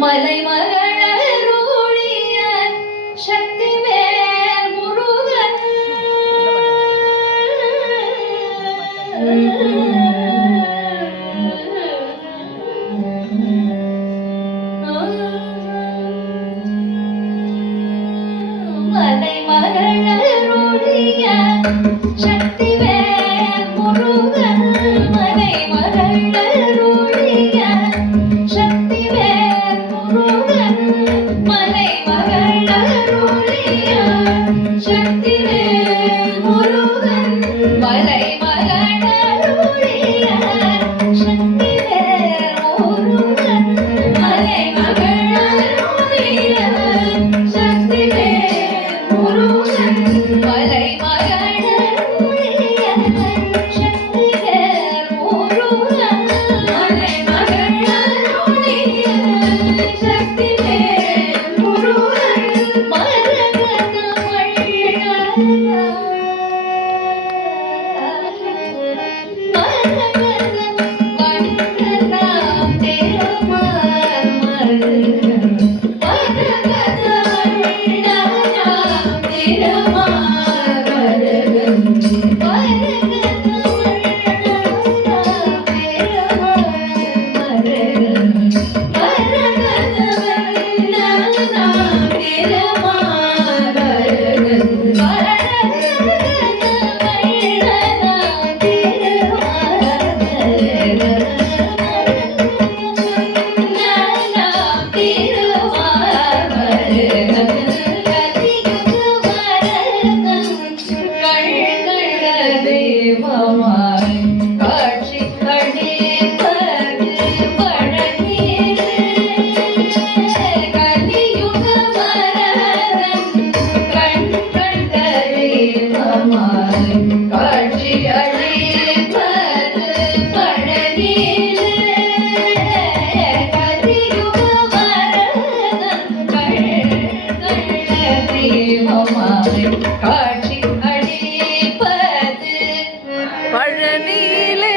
மலை மகளூழிய சக்திவேல் முருகன் மலை மகளூழிய சக்திவேல் முருகன் மலை மகளூழிய சக்திவேல் முருகன் மலை மகளூழிய சக்திவேல் முருகன் மலை மகளூழிய சக்திவேல் முருகன் மலை மகளூழிய சக்திவேல் முருகன் மலை மகளூழிய சக்திவேல் முருகன் மலை மகளூழிய சக்திவேல் முருகன் மரகத வண்ணனாம் திருமால் மருகன் மரகத வண்ணனாம் திருமால் மருகன் மரகத வண்ணனாம் திருமால் மருகன் மரகத வண்ணனாம் திருமால் மருகன் காட்சி அளிப்பது பழனியிலே கலியுக வரதன் கண் கண்ட தெய்வமாய் காட்சி அளிப்பது பழனியிலே கலியுக வரதன் கண் கண்ட தெய்வமாய் காட்சி அளிப்பது பழனியிலே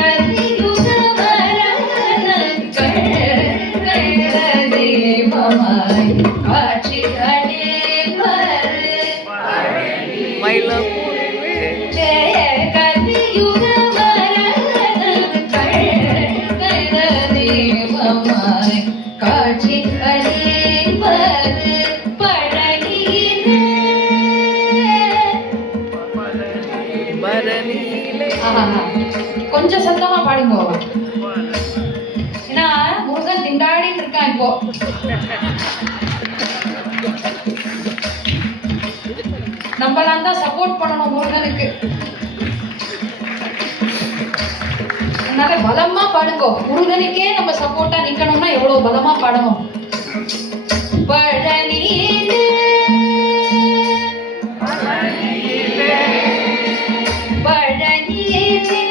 கலியுக வரதன் கண்ட தெய்வமாய் காட்சி அளிப்பது மயிலாப்பூரிலே கலியுக வரதன் கண்ட தெய்வமாய் காட்சி அளிப்பது பழனியிலே. பழனியிலே ஆஹா, கொஞ்சம் சத்தமா பாடுங்க. ஏன்னா முருகன் திண்டாடிட்டு இருக்கான் இப்போ. நம்மளாம் தான் சப்போர்ட் பண்ணணும் முருகனுக்கு. அதனால பலமா பாடுங்க. முருகனுக்கே நம்ம சப்போர்ட்டா நிக்கணும்னா எவ்வளவு பலமா பாடணும். பழனியிலே பழனியிலே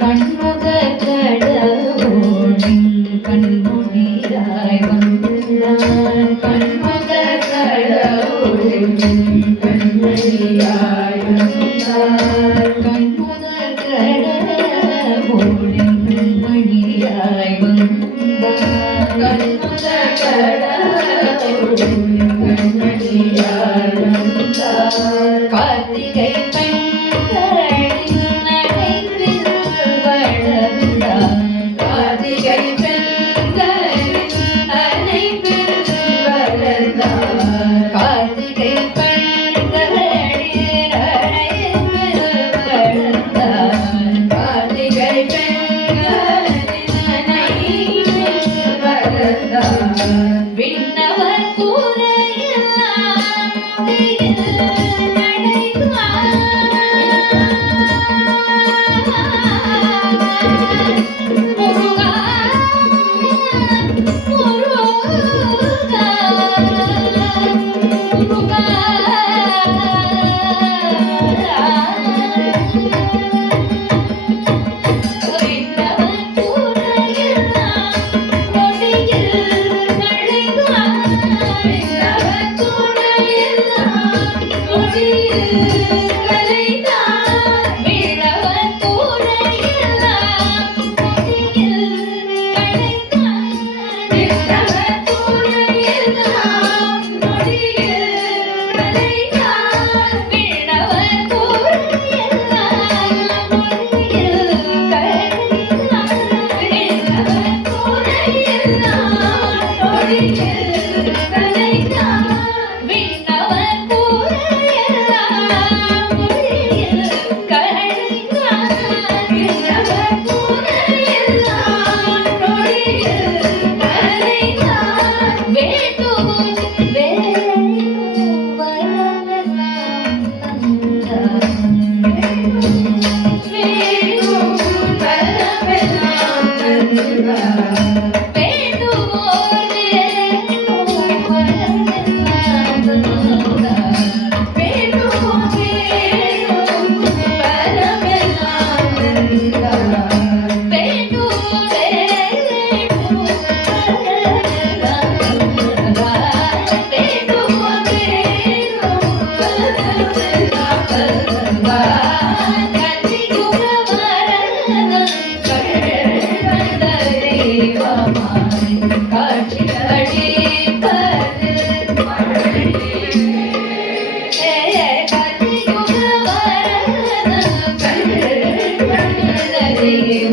கண்முகக் கடவுளின் கண்முனியாய் வந்தார். கண்முகக் கடவுளின் கண்மணியாய் வந்தார்.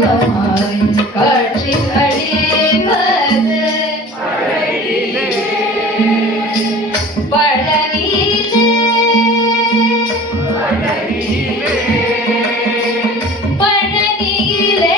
தெய்வமாய் காட்சி அளிப்பது பழனியிலே பழனியிலே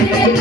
Thank you.